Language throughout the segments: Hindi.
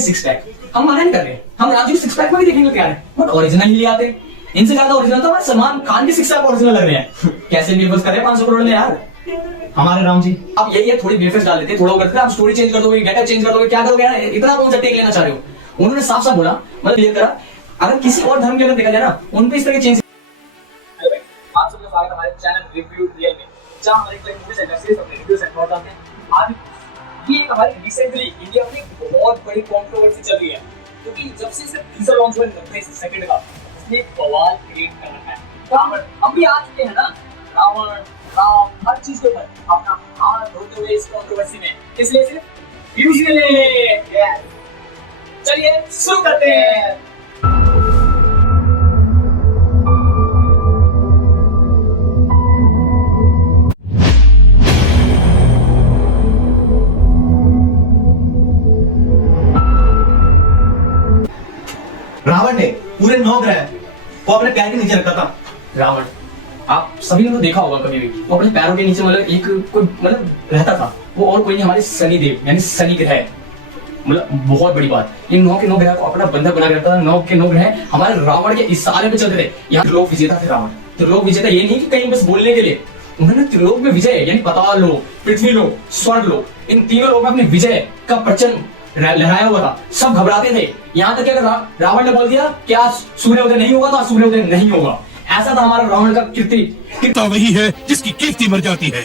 सिक्स पैक, हम मना नहीं कर रहे, हम राम जी सिक्स पैक में भी देखने को तैयार है, बट ओरिजिनल ही ले आते। इनसे ज्यादा ओरिजिनल तो हमारे सलमान खान के सिक्स पैक ओरिजिनल लग रहे हैं। कैसे बेफस करे 500 करोड़ में यार हमारे राम जी। अब यही है, थोड़ी बेफस डाल देते, थोड़ा करते, आप स्टोरी चेंज कर दोगे, गेटअप चेंज कर दोगे, क्या करोगे यार? इतना कौन सा टेक लेना चाह रहे हो? उन्होंने साफ साफ बोला, मतलब क्लियर करा, अगर किसी और धर्म के अगर देखा जाए ना, उन पे इस तरह के चेंज। आप सबका स्वागत है हमारे चैनल रिव्यू रियल में, जहां हमारे कई मूवीज एंड सीरीज अपने रिव्यूज एंड थॉट्स आते हैं। आज ये हमारी रिसेंटली इंडिया में बहुत बड़ी कंट्रोवर्सी चल रही है, क्योंकि जब से इसका टीजर लॉन्च हुआ 90 सेकंड का, इसने बवाल क्रिएट कर रखा है। रावण हम भी आ चुके हैं ना, रावण राम हर चीज के ऊपर अपना हाथ धोते हुए इस कंट्रोवर्सी में, इसलिए सिर्फ व्यूज के लिए। चलिए शुरू करते हैं। रावण ने पूरे 9 ग्रह को अपने पैर के नीचे रखा था। रावण, आप सभी ने तो देखा होगा कभी भी, वो अपने पैरों के नीचे मतलब एक कोई मतलब रहता था, वो और कोई नहीं, हमारे शनि देव यानी शनि ग्रह। मतलब बहुत बड़ी बात, इन 9 के 9 ग्रह को अपना बंधक बना के रखता था। 9 के 9 ग्रह हमारे रावण के इशारे पे चलते थे। यहाँ त्रिलोक विजेता थे रावण। त्रिलोक विजेता ये नहीं कि कहीं बस बोलने के लिए, उन्होंने त्रिलोक में विजय यानी पाताल लोक, पृथ्वी लोक, स्वर्ग लोक, इन तीनों लोक में अपने विजय का प्रचंड लहराया हुआ था। सब घबराते थे, यहाँ तक कि अगर रावण ने बोल दिया क्या सूर्योदय नहीं होगा तो सूर्योदय नहीं होगा, ऐसा था हमारा रावण का कीर्ति। वही है जिसकी कीर्ति मर जाती है।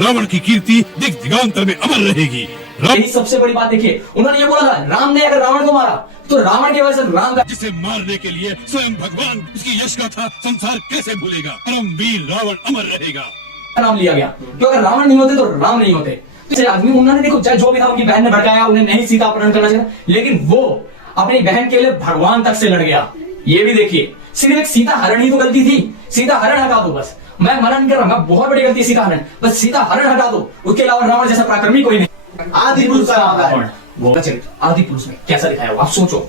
रावण की कीर्ति दिग दिगांतर में अमर रहेगी। यही सबसे बड़ी बात देखिए, उन्होंने ये बोला था राम ने अगर रावण को मारा तो रावण की वजह से राम का, जिसे मारने के लिए स्वयं भगवान उसकी यश का था, संसार कैसे भूलेगा। परमवीर रावण अमर रहेगा। नाम लिया गया, क्योंकि अगर रावण नहीं होते तो राम नहीं होते। आदमी उन्होंने देखो, चाहे जो भी था, उनकी बहन ने भड़काया, उन्हें नहीं सीता अपहरण करना चाहिए, लेकिन वो अपनी बहन के लिए भगवान तक से लड़ गया। ये भी देखिए, सिर्फ एक सीता हरण ही तो गलती थी। सीता हरण हटा दो बस, मैं मना नहीं कर रहा, बहुत बड़ी गलती है सीता हरण, बस सीता हरण हटा दो, उसके अलावा रावण जैसा पराक्रमी कोई नहीं। आदि पुरुष का रावण, वो का चरित्र आदि पुरुष में कैसा दिखाया हुआ आप सोचो।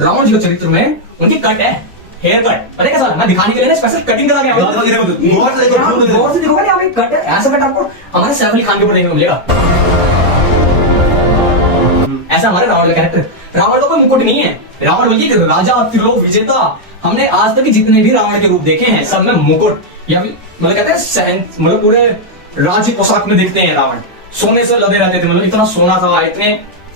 रावण जी के चरित्र में उनकी कट है, हेयर कट, पता कैसा, मैं दिखाने के लिए ना स्पेशल कटिंग करा के आया हूं। गौर से देखोगे ना, कट है, ऐसा कट आपको हमारे सैफ अली खान के ऊपर देखने को मिलेगा। ऐसा हमारे रावण का कैरेक्टर। रावण का कोई मुकुट नहीं है, रावण बल्कि एक राजा, त्रिलोक विजेता। हमने आज तक जितने भी रावण के रूप देखे हैं, सब में मुकुट या मतलब कहते हैं मतलब पूरे राज्य पोशाक में देखते हैं। रावण सोने से लदे रहते थे, मतलब इतना सोना था, इतने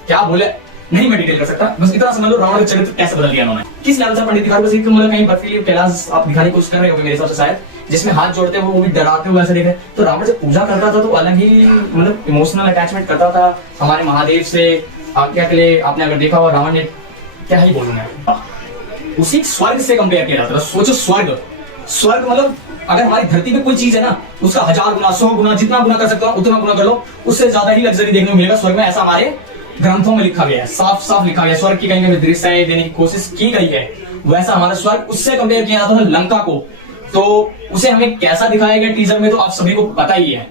क्या बोले, नहीं मैं डिटेल कर सकता, बस इतना समझ लो रावण का चरित्र कैसे बदल गया उन्होंने। किस लेवल से पंडित दिखा, मतलब कहीं बर्फीली कैलाश आप दिखाने की कोशिश कर रहे हो मेरे हिसाब से शायद, जिसमें हाथ जोड़ते हुए वो भी डराते हुए ऐसे देखे। तो रावण जब पूजा करता था तो अलग ही मतलब इमोशनल अटैचमेंट करता था हमारे महादेव से। आज्ञा के लिए आपने अगर देखा हुआ, रावण ने क्या ही बोलूं मैं, उसी स्वर्ग से कंपेयर किया जाता था। सोचो स्वर्ग, स्वर्ग मतलब अगर हमारी धरती पे कोई चीज है ना, उसका 1000 गुना 100 गुना जितना गुना कर सकते हो उतना गुना कर लो, उससे ज्यादा ही लग्जरी देखने को मिलेगा स्वर्ग में। ऐसा हमारे ग्रंथों में लिखा गया है, साफ साफ लिखा गया है। स्वर्ग की कहीं कहीं दृश्य देने की कोशिश की गई है, वैसा हमारा स्वर्ग, उससे कंपेयर किया जाता था लंका को। तो उसे हमें कैसा दिखाया गया टीजर में तो आप सभी को पता ही है।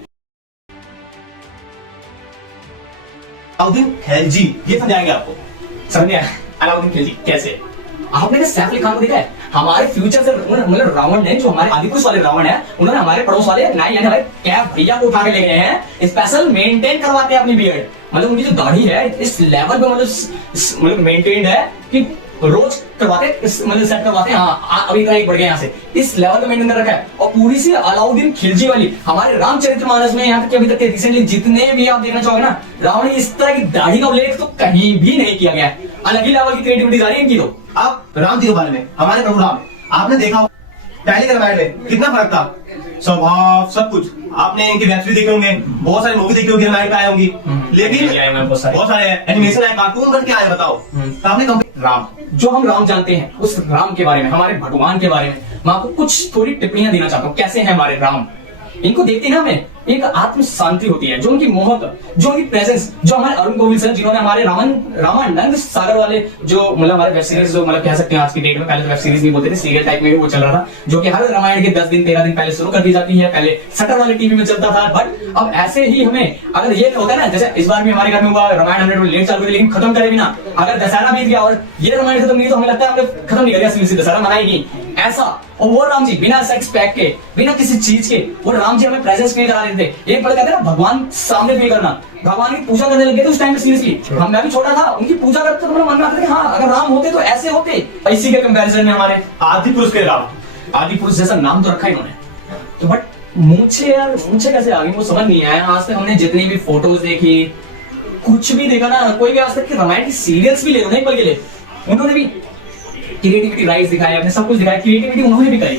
अलाउद्दीन खिलजी, ये समझाएंगे आपको। समझ आया अलाउद्दीन खिलजी कैसे? आपने सैफ अली खान को देखा है? हमारे फ्यूचर से मतलब रावण ने, जो हमारे आदिपुरुष वाले रावण है, उन्होंने हमारे पड़ोस वाले नाई यानी हमारे कैब भैया को उठा के ले गए हैं, स्पेशल मेंटेन करवाते हैं अपनी बियर्ड। मतलब उनकी जो दाढ़ी है इस लेवल पे मतलब मेंटेन्ड है कि रोज करवाते, मतलब सेट करवाते हैं। हाँ अभी इतना एक बढ़ गया यहाँ से, इस लेवल पे मेंटेन कर रखा है। और पूरी सी अलाउद्दीन खिलजी वाली हमारे रामचरितमानस में, यहाँ तक कि अभी तक रिसेंटली जितने भी आप देखना चाहोगे ना, रावण इस तरह की दाढ़ी का उल्लेख तो कहीं भी नहीं किया गया है। अलग ही लेवल की क्रिएटिविटी आ रही है इनकी। तो आप राम जी के बारे में, हमारे प्रभु राम, आपने देखा पहले के रामायण में कितना फर्क था, स्वभाव सब कुछ। आपने इनकी वेब सीरीज देखे होंगे, बहुत सारी मूवी देखी होगी, रामायण पे आए होंगी, लेकिन बहुत सारे एनिमेशन आए, कार्टून बन के आए। बताओ तो आपने राम, जो हम राम जानते हैं, उस राम के बारे में, हमारे भगवान के बारे में मैं आपको कुछ थोड़ी टिप्पणियां देना चाहता हूँ। कैसे हैं हमारे राम, इनको देखते ना हमें एक आत्म शांति होती है, जो उनकी मोहक, जो उनकी प्रेजेंस, जो हमारे अरुण गोविल सर जिन्होंने हमारे रामानंद सागर वाले जो मतलब हमारे वेब सीरीज जो मतलब कह सकते हैं आज की डेट में, पहले तो वेब सीरीज नहीं बोलते थे, सीरियल टाइप में भी वो चल रहा था, जो कि हर रामायण के 10 दिन 13 दिन पहले शुरू कर दी जाती है। पहले सटर वाले टीवी में चलता था, बट अब ऐसे ही हमें अगर ये होता है ना, जैसे इस बार भी हमारे घर में हुआ, रामायण हमने लेट चालू हुई, लेकिन खत्म करे भी ना, अगर दशहरा बीत गया और ये रामायण खत्म नहीं तो हमें लगता है हमने खत्म नहीं कर दिया, दशहरा मना ही नहीं। ऐसा। और वो राम जी बिना सेक्स पैक के, बिना किसी चीज के, वो राम जी हमें प्रेजेंस फील करा रहे थे। एक पल कहते हैं ना भगवान सामने फील करना, भगवान की पूजा करने लगे थे उस टाइम पे सीरियसली। मैं भी छोटा था, उनकी पूजा करते तो मेरे मन में आता था कि हाँ अगर राम होते तो ऐसे होते। इसी के कंपैरिजन में हमारे आदि पुरुष के राम, आदि पुरुष जैसा नाम तो रखा इन्होंने, तो बट मूंछे यार, मूंछे कैसे आ गई वो समझ नहीं आया। आज तक हमने जितनी भी फोटोज देखी, कुछ भी देखा ना, कोई भी आज तक के रामायण की सीरियल्स भी ले लो, नहीं पल के लिए उन्होंने भी क्रिएटिविटी राइज दिखाया, अपने सब कुछ दिखाया, क्रिएटिविटी उन्होंने भी करी,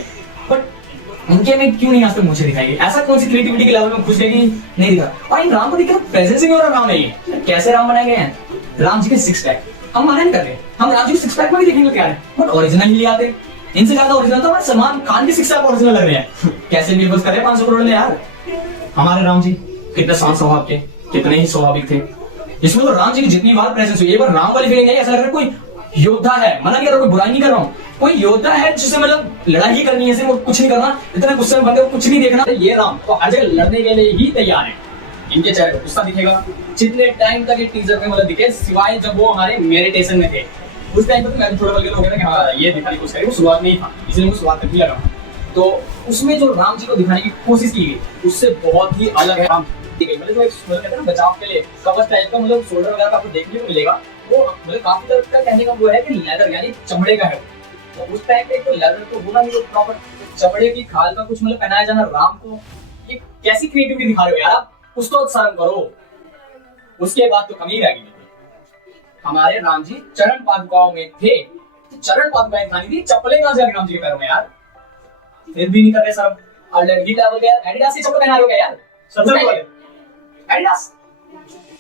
बट उनके में क्यों नहीं आज तक मुझे दिखाई? ऐसा कौन सी क्रिएटिविटी के लेवल में खुश है कि नहीं दिखा? और इन राम को देखिए प्रेजेंस ही नहीं हो रहा। राम है ये कैसे राम बनाए गए हैं? राम जी के सिक्स पैक हम माना नहीं कर रहे, हम राम जी के सिक्स पैक में भी देखेंगे क्या है, बट ओरिजिनल ही ले आते। इनसे ज्यादा ओरिजिनल तो हमारे सलमान खान के सिक्स पैक ओरिजिनल लग रहे हैं। कैसे भी बस करे 500 करोड़ में यार। हमारे राम जी कितने शांत स्वभाव के, कितने ही स्वाभाविक थे। इसमें तो राम जी की जितनी बार प्रेजेंस हुई, एक बार राम वाली फीलिंग है, ऐसा लग रहा है कोई योद्धा है। मना नहीं कर रहा, कोई बुराई नहीं कर रहा हूँ, कोई योद्धा है जिसे मतलब लड़ाई ही करनी है, सिर्फ कुछ नहीं करना, इतना गुस्से में बंदे को कुछ नहीं देखना। ये राम तो हर जगह लड़ने के लिए ही तैयार है। इनके चेहरे पर गुस्सा दिखेगा जितने टाइम तक ये टीजर में मतलब दिखे, सिवाय जब वो हमारे मेडिटेशन में थे उस टाइम पर तो मैं भी थोड़ा बल्कि हो गया था कि हाँ ये दिखाने की कोशिश करी, वो शुरुआत में ही था, इसलिए मुझे शुरुआत तक ही लगा। तो उसमें जो राम जी को दिखाने की कोशिश की गई उससे बहुत ही अलग है राम जी। मतलब जो एक कहते हैं ना बचाव के लिए कवच टाइप का, मतलब शोल्डर वगैरह आपको देखने को मिलेगा, वो मतलब काफी तरह का कहने का वो है कि लेदर यानी चमड़े का है। तो उस टाइप का तो लेदर तो होना नहीं, प्रॉपर चमड़े की खाल का कुछ मतलब पहनाया जाना राम को, ये कैसी क्रिएटिविटी दिखा रहे हो यार आप? कुछ तो शर्म करो। उसके बाद तो कमी रह गई। हमारे राम जी चरण पादुकाओं में थे, चरण पादुकाएं दिखानी थी, चप्पलें कहां से आ गई राम जी के पैरों में यार? फिर भी नहीं कर रहे शर्म। और लड़की लेवल गया, एडिडास की चप्पल पहना रहे हो क्या यार? सबसे पहले एडिडास।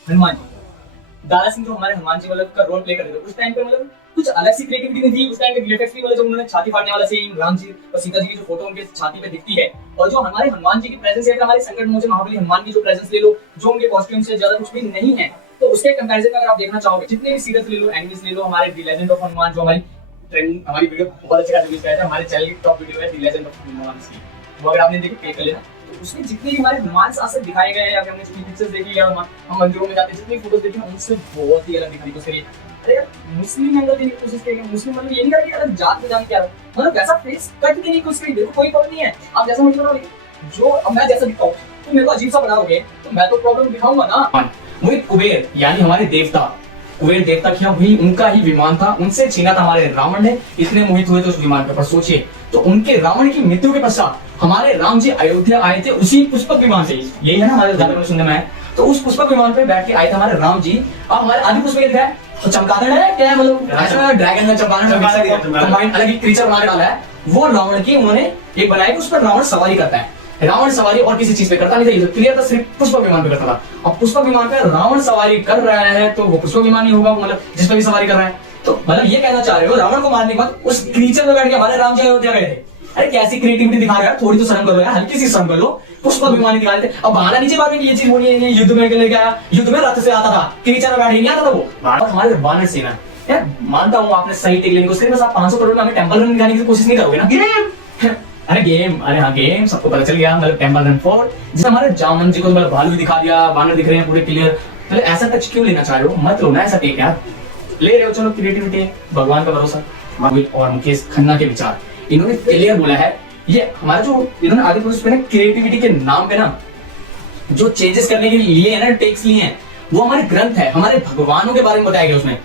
हनुमान जी, दारा सिंह जो हमारे हनुमान जी मतलब का रोल प्ले कर रहे थे उस टाइम पे, मतलब कुछ अलग सी क्रिएटिविटी नहीं थी उस टाइम पे। वीएफएक्स भी मतलब जब उन्होंने छाती फाड़ने वाला सीन, राम जी और सीता जी की जो फोटो उनके छाती पे दिखती है, और जो हमारे हनुमान जी की प्रेजेंस है, हमारे संकट मोचन महाबली हनुमान की जो प्रेजेंस ले लो, जो उनके कॉस्ट्यूम से ज्यादा कुछ भी नहीं है, तो उसके कंपैरिजन में अगर आप देखना चाहोगे, जितने भी सीरीज ले लो, एनिमेस ले लो, हमारे द लेजेंड ऑफ हनुमान जो हमारी ट्रेंड, हमारी वीडियो बहुत अच्छे रिव्यूज आया था, हमारे चैनल की टॉप वीडियो है द लेजेंड ऑफ हनुमान की, वो अगर आपने देखी क्लिक कर लेना। तो उसमें जितने भी हमारे हनुमान आज तक दिखाए गए हैं, या हमने जितनी पिक्चर्स देखी या हम मंदिरों में जाते जितनी फोटोज देखी उनसे बहुत ही अलग दिखाई कोशिश करी। अरे यार मुस्लिम एंगल देने की कोशिश करेंगे, मुस्लिम मतलब ये नहीं करेंगे अलग जात में जाने क्या मतलब वैसा फेस कट देने की कोशिश करी। देखो कोई प्रॉब्लम नहीं है, आप जैसा मुझे बनाओगे, जो अब मैं जैसा दिखाऊं तो मेरे को अजीब सा बनाओगे तो मैं तो प्रॉब्लम दिखाऊंगा ना। वही कुबेर यानी हमारे देवता, कुबेर देवता क्या वही उनका ही विमान था, उनसे छीना था हमारे रावण ने, इतने मोहित हुए थे उस विमान के। पर सोचिए तो उनके रावण की मृत्यु के पश्चात हमारे राम जी अयोध्या आए थे उसी पुष्पक विमान से, यही है ना हमारे ज्यादा सुनने में है। तो उस पुष्पक विमान पे बैठ के आए थे हमारे राम जी। अब हमारे आदि पुष्प क्या है, तो चमगादड़ है क्या है, मतलब ऐसा ड्रैगन में चमगादड़ अलग ही क्रीचर बना के डाला है। वो रावण की उन्होंने एक बनाया कि उस पर रावण सवारी करता है। रावण सवारी और किसी चीज पे करता नहीं था, क्लियर था, सिर्फ पुष्पक विमान पे करता था। अब पुष्पक विमान पे रावण सवारी कर रहा है तो वो पुष्पक विमान ही होगा, मतलब जिस पे भी सवारी कर रहा है। तो मतलब ये कहना चाह रहे हो रावण को मारने के बाद उस क्रीचर में बैठ के हमारे राम जी अयोध्या गए थे। अरे कैसी क्रिएटिविटी दिखा रहे हो, थोड़ी तो शर्म करो यार, हल्की सी शर्म कर लो। पुष्पक विमान दिखा रहे थे, अब बहाना नीचे बात में ये चीज बोली है, युद्ध में लेके आया, युद्ध में रथ से आता था, क्रीचर में बैठ नहीं आता था वो। और हमारे वानर सेना यार, मानता हूँ आपने सही टेक लेने को, उसके बस आप 500 करोड़ में हमें टेंपल रन दिखाने की कोशिश नहीं करोगे ना। अरे गेम, अरे हाँ गेम सबको पता चल गया, मतलब टेंपल रन 4 जिसमें हमारे जामन जी को मतलब भालू दिखा दिया, बानर दिख रहे हैं पूरे क्लियर। मतलब ऐसा टच क्यों लेना चाह रहे हो, मत लो ना ऐसा टेक यार, ले रहे हो चलो, क्रिएटिविटी भगवान का भरोसा। और मुकेश खन्ना के विचार इन्होंने क्लियर बोला है, ये हमारा जो इन्होंने आदि पुरुष पे ना क्रिएटिविटी के नाम पे ना जो चेंजेस करने के लिए है ना, टेक्स लिए हैं, वो हमारे ग्रंथ है, हमारे भगवानों के बारे में बताया गया उसमें।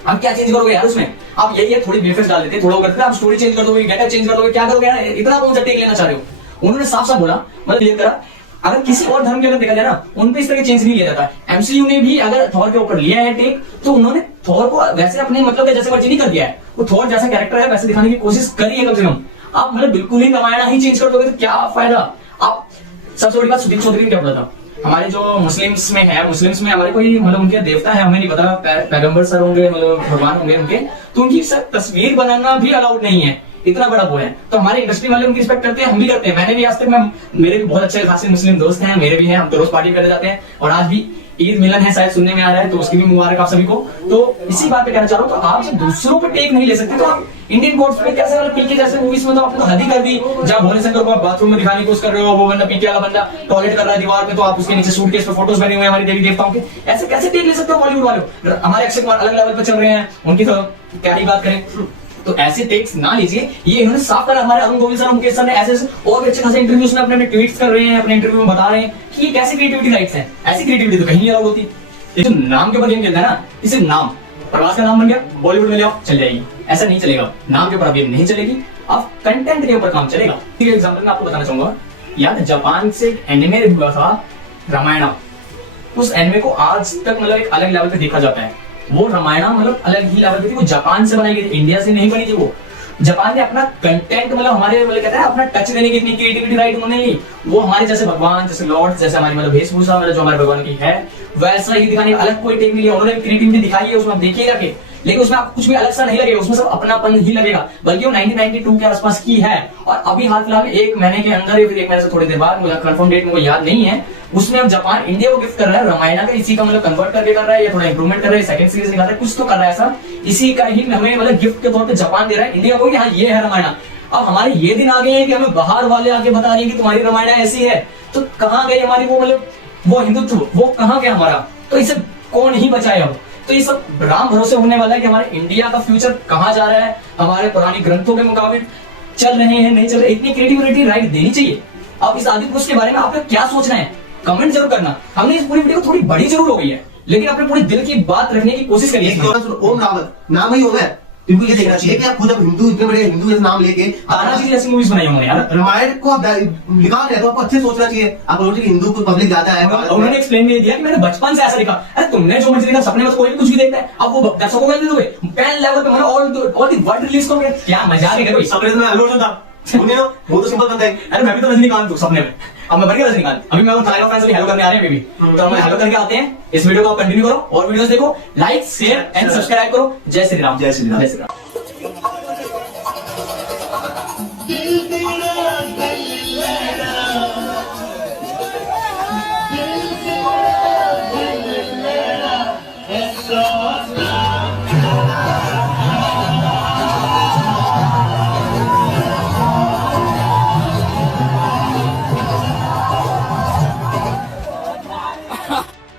आप क्या चेंज करोगे यार उसमें, आप यही है थोड़ी वेफर्स डाल देते, थोड़ा करते, आप स्टोरी चेंज कर दोगे, गेटअप चेंज कर दोगे, क्या करोगे यार, इतना कौन सा टेक लेना चाह रहे हो? उन्होंने साफ साफ बोला, मतलब क्लियर करा, अगर किसी और धर्म के अगर देखा जाए ना, उन पे इस तरह चेंज नहीं लिया जाता। एमसीयू ने भी अगर थॉर के ऊपर लिया है टेक, तो उन्होंने थॉर को वैसे अपने मतलब के जैसे मर्जी नहीं कर दिया है, वो थॉर जैसा कैरेक्टर है वैसे दिखाने की कोशिश करी है कम से कम। आप मतलब बिल्कुल ही रामायण ही चेंज कर दोगे तो क्या फायदा। आप सबसे बड़ी बात, सुदीप चौधरी ने क्या बोला था, हमारे जो मुस्लिम्स में है, मुस्लिम्स में हमारे कोई मतलब उनके देवता है, हमें नहीं पता, पैगंबर सर होंगे, मतलब भगवान होंगे उनके, तो उनकी सर तस्वीर बनाना भी अलाउड नहीं है, इतना बड़ा वो है। तो हमारे इंडस्ट्री वाले उनकी रिस्पेक्ट करते हैं, हम भी करते हैं। मैंने भी आज तक, मेरे भी बहुत अच्छे खासे मुस्लिम दोस्त हैं, मेरे भी हैं, हम तो रोज पार्टी करने जाते हैं, और आज भी ईद मिलन है शायद सुनने में आ रहा है, तो उसकी भी मुबारक आप सभी को। तो इसी बात पे कहना चाह रहा हूँ, तो आप जब दूसरों पे टेक नहीं ले सकते तो आप इंडियन कोर्ट्स पे कैसे, मतलब पीके जैसे मूवीज में तो आपने तो हद ही कर दी, जहाँ भोले शंकर को आप बाथरूम में दिखाने की कोशिश कर रहे हो, वो बंदा पीके वाला बंदा टॉयलेट कर रहा है दीवार पे, तो आप उसके नीचे सूटकेस पे फोटोज बने हुए हैं हमारे देवी देवताओं के, ऐसे कैसे टेक ले सकते हो बॉलीवुड वाले? हमारे अक्षय कुमार अलग लेवल पे चल रहे हैं, उनकी तो क्या ही बात करें। तो ऐसे टेक्स ना लीजिए। ये इन्होंने साफ करा, हमारे अरुण गोविल सर, मुकेश सर ने ऐसे और भी अच्छे खासे इंटरव्यूज में अपने ट्वीट्स कर रहे हैं, अपने इंटरव्यू में बता रहे हैं कि ये कैसे क्रिएटिविटी राइट्स हैं। ऐसी क्रिएटिविटी तो कहीं नहीं अलाउड होती। ये जो नाम के ऊपर गेम खेलता है ना, इसे नाम प्रभास का नाम बन गया, बॉलीवुड में ले आओ चल जाएगी, ऐसा नहीं चलेगा। नाम के ऊपर गेम नहीं चलेगी, अब कंटेंट के ऊपर काम चलेगा। एग्जाम्पल मैं आपको बताना चाहूंगा, यार जापान से एनिमे हुआ था रामायण, उस एनिमे को आज तक मतलब एक अलग लेवल पे देखा जाता है। वो रामायण मतलब अलग ही लेवल पे थी, वो जापान से बनाई गई थी, इंडिया से नहीं बनी थी। वो जापान ने अपना कंटेंट मतलब हमारे मतलब कहता है अपना टच देने की इतनी क्रिएटिविटी राइट उन्होंने ली। वो हमारे जैसे भगवान, जैसे लॉर्ड, जैसे हमारी मतलब वेशभूषा मतलब जो हमारे भगवान की है वैसा ही दिखाने अलग कोई टेक नहीं लिया उन्होंने। क्रिएटिविटी दिखाई है उसमें, आप देखिएगा कि लेकिन उसमें आपको कुछ भी अलग सा नहीं लगेगा, उसमें सब अपनापन ही लगेगा। बल्कि वो 1992 के आसपास की है और अभी हाल फिलहाल में एक महीने के अंदर या फिर एक महीने से थोड़ी देर बाद, मुझे कंफर्म डेट मुझे याद नहीं है, उसमें अब जापान इंडिया को गिफ्ट कर रहा है रामायण का, इसी का मतलब कन्वर्ट करके कर रहा है या थोड़ा इंप्रूवमेंट कर रहा है, सेकंड सीरीज निकाल रहा है, कुछ तो कर रहा है ऐसा, इसी का ही हमें मतलब गिफ्ट के तौर पे जापान दे रहा है इंडिया को कि हाँ ये है रामायण। अब हमारे ये दिन आ गए हैं कि हमें बाहर वाले आके बता रहे हैं कि तुम्हारी रामायण ऐसी है, तो कहाँ गई हमारी वो मतलब वो हिंदुत्व, वो कहाँ गया हमारा? तो इसे कौन ही बचाए अब? तो ये सब राम भरोसे होने वाला है कि हमारे इंडिया का फ्यूचर कहाँ जा रहा है, हमारे पुरानी ग्रंथों के मुताबिक चल रहे हैं नहीं चल रहे। इतनी क्रिएटिविटी राइट देनी चाहिए। अब इस आदि पुरुष के बारे में आपने क्या सोचना है कमेंट जरूर करना। हमने इस पूरी वीडियो को थोड़ी बड़ी जरूर हो गई है, लेकिन अपने पूरे दिल की बात रखने की कोशिश करिए। ओम रावत नाम ही ओम है, इनको ये देखना चाहिए कि आप खुद अब हिंदू, इतने बड़े हिंदू जैसे नाम लेके तानाजी जैसी मूवीज बनाई उन्होंने यार। रामायण को आप लिखा रहे तो आपको अच्छे सोचना चाहिए। आप बोलते हिंदू को पब्लिक ज्यादा है, उन्होंने एक्सप्लेन नहीं दिया कि मैंने बचपन से ऐसा लिखा। अरे तुमने जो मर्जी लिखा, सपने में कोई भी कुछ भी देखता है, अब वो दर्शकों को दे दोगे पेन लेवल पे, मतलब ऑल द वर्ड रिलीज करोगे, क्या मजाक है कोई? सपने में अल्लू अर्जुन था, वो तो सिंपल बंदा है। अरे मैं भी तो रजनीकांत हूँ सपने में, अब मैं बन गया रजनीकांत। अभी मैं टाइगर फैंस हेलो करने आ रहे हैं बेबी, तो हम हेलो करके आते हैं। इस वीडियो को आप कंटिन्यू करो और वीडियोस देखो, लाइक शेयर एंड सब्सक्राइब करो। जय श्री राम, जय श्री राम, जय श्री राम।